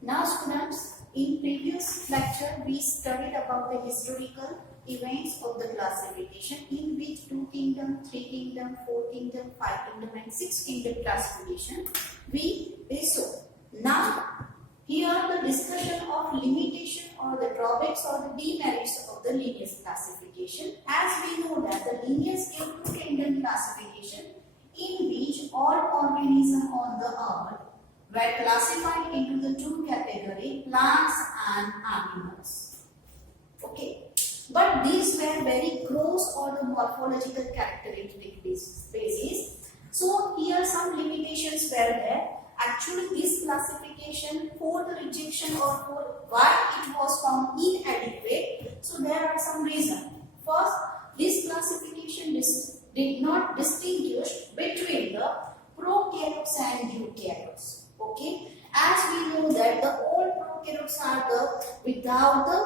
Now students, in previous lecture we studied about the historical events of the classification, in which 2 kingdom, 3 kingdom, 4 kingdom, 5 kingdom and 6 kingdom classification we saw. Now here the discussion of limitation or the drawbacks or the demerits of the lineage classification. As we know that the lineage gave 2 kingdom classification, in which all organisms on the earth were classified into the 2 categories, plants and animals. Okay, but these were very gross or the morphological characteristic basis. So here some limitations were there. Actually this classification, for the rejection or for why it was found inadequate, so there are some reasons. First, this classification did not distinguish between the prokaryotes and eukaryotes. Okay, as we know that the all prokaryotes are the without the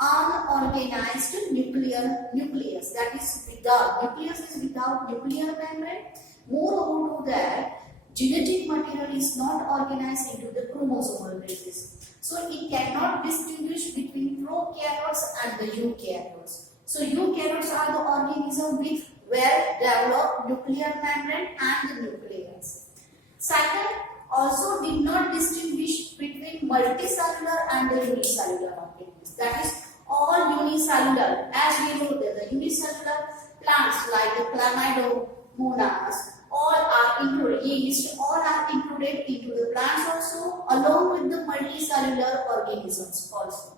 unorganized nucleus, that is without nucleus is without nuclear membrane. Moreover to that, genetic material is not organized into the chromosomal basis, so it cannot distinguish between prokaryotes and the eukaryotes. So eukaryotes are the organism with well-developed nuclear membrane and the nucleus. Second, also did not distinguish between multicellular and the unicellular organisms. That is all unicellular. As we know that the unicellular plants like the Chlamydomonas, all are included, yeast, all are included into the plants also, along with the multicellular organisms also.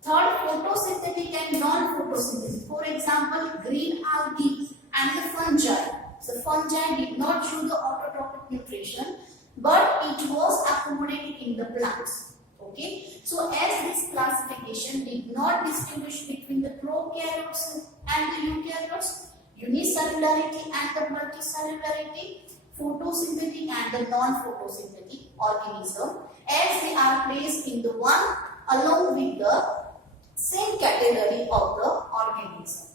Third, photosynthetic and non-photosynthetic. For example, green algae and the fungi. So fungi did not show the autotrophic nutrition, but it was accommodated in the plants. Okay, so as this classification did not distinguish between the prokaryotes and the eukaryotes, unicellularity and the multicellularity, photosynthetic and the non-photosynthetic organism, as they are placed in the one along with the same category of the organism.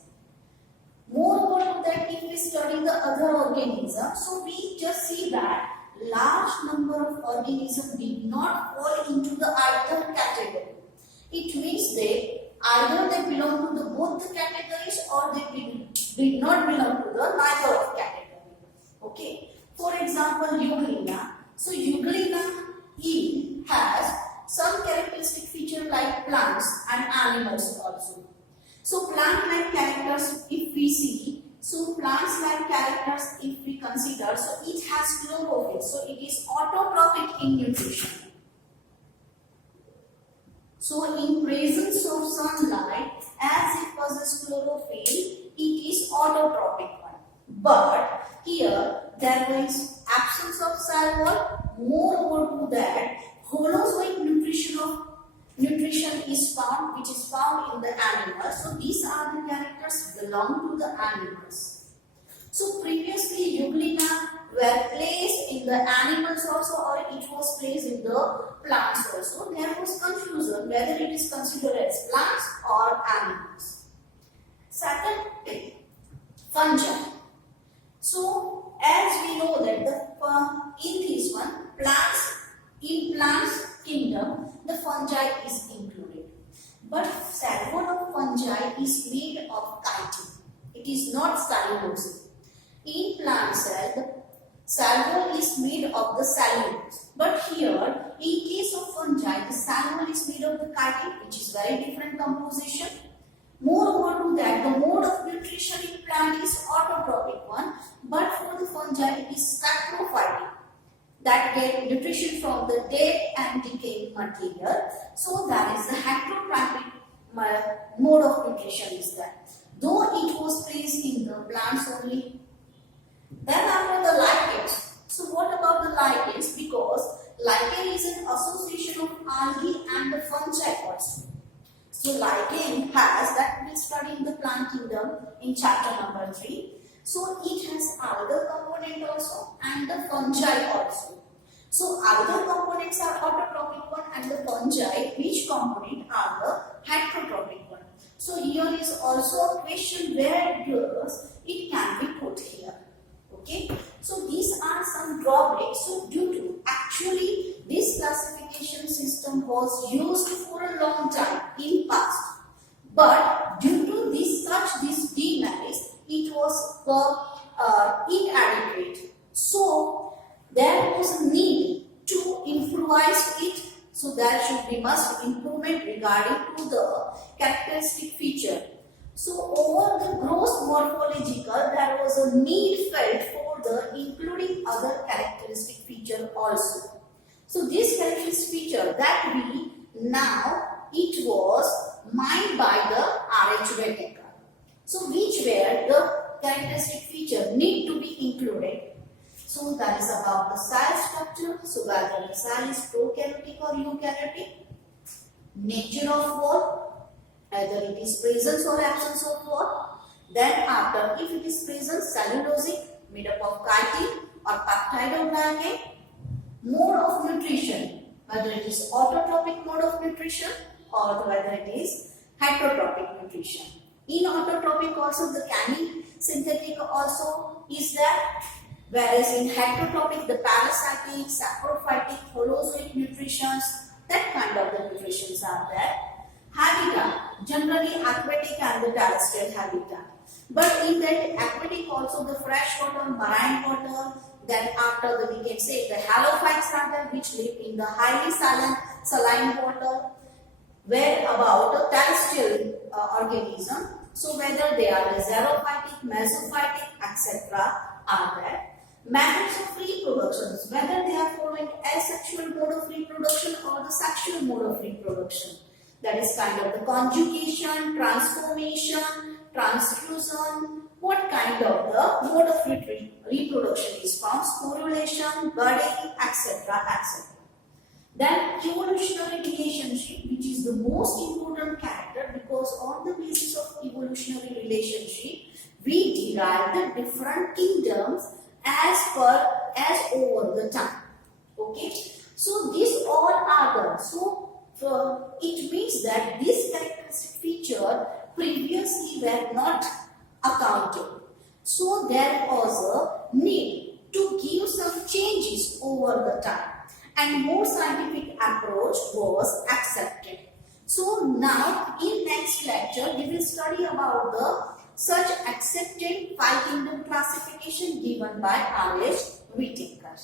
Moreover to that, if we study the other organisms, so we just see that large number of organisms did not fall into the either category. It means that either they belong to the both the categories or they did not belong to the neither of category. Okay. For example, Euglena. So Euglena has some characteristic feature like plants and animals also. So plant-like characters if we see, so plants-like characters if we consider, so it has chlorophyll, so it is autotrophic in nutrition. So in presence of sunlight, as it possesses chlorophyll, it is autotrophic one. But here there is absence of cell wall. Moreover to that, holozoic nutrition is found, which is found in the animals. So these are the characters belong to the animals. So previously Euglena were placed in the animals also, or it was placed in the plants also. There was confusion whether it is considered as plants or animals. Second, fungi. So as we know that in this one, in plants kingdom, the fungi is included. But cell wall of fungi is made of chitin. It is not cellulose. In plant cell, the cell wall is made of the cellulose. But here, in case of fungi, the cell wall is made of the chitin, which is very different composition. Moreover to that, the mode of nutrition in plant is autotrophic one, but for the fungi, it is saprophytic, that get nutrition from the dead and decaying material. So that is the heterotrophic mode of nutrition is that. Though it was placed in the plants only. Then after the lichens. So what about the lichens? Because lichen is an association of algae and the fungi also. So lichen has, that we study in the plant kingdom in chapter number 3. So it has algal component also and the fungi also. So algal components are autotrophic one and the fungi, which component are the heterotrophic one. So here is also a question where it can be put here. Okay. So these are some drawbacks. So due to actually this classification system was used for a long time in past. But due to this demerits, it was inadequate. So there was a need to improvise it. So there should be must improvement regarding to the characteristic feature. So over the gross morphological, there was a need felt for the including other characteristic feature also. So this characteristic feature that we now it was mined by the R.H. Whittaker. So which were the characteristic feature need to be included. So that is about the cell structure. So whether the cell is prokaryotic or eukaryotic, nature of wall, either it is presence or absence of wall. Then after, if it is present, cellulosic, made up of chitin or peptidoglycan, mode of nutrition, whether it is autotrophic mode of nutrition or whether it is heterotrophic nutrition. In autotrophic also the chemi-synthetic also is there, whereas in heterotrophic the parasitic, saprophytic, holozoic nutritions, that kind of the nutritions are there. Habitat, generally aquatic and the terrestrial habitat. But in that aquatic also the freshwater, marine water, then after the we can say the halophytes are there which live in the highly saline water, where about a terrestrial organism. So whether they are the xerophytic, mesophytic, etc. are there. Methods of reproduction, whether they are following asexual mode of reproduction or the sexual mode of reproduction. That is kind of the conjugation, transformation, transfusion, what kind of the mode of reproduction is found, sporulation, budding, etc. etc. Then evolutionary relationship, which is the most important character, because on the basis of evolutionary relationship, we derive the different kingdoms as over the time. Okay, so these all are there. So it means that this characteristic feature previously were not accounted. So there was a need to give some changes over the time, and more scientific approach was accepted. So now in next lecture we will study about the such accepted 5 kingdom classification given by R.H. Whittaker.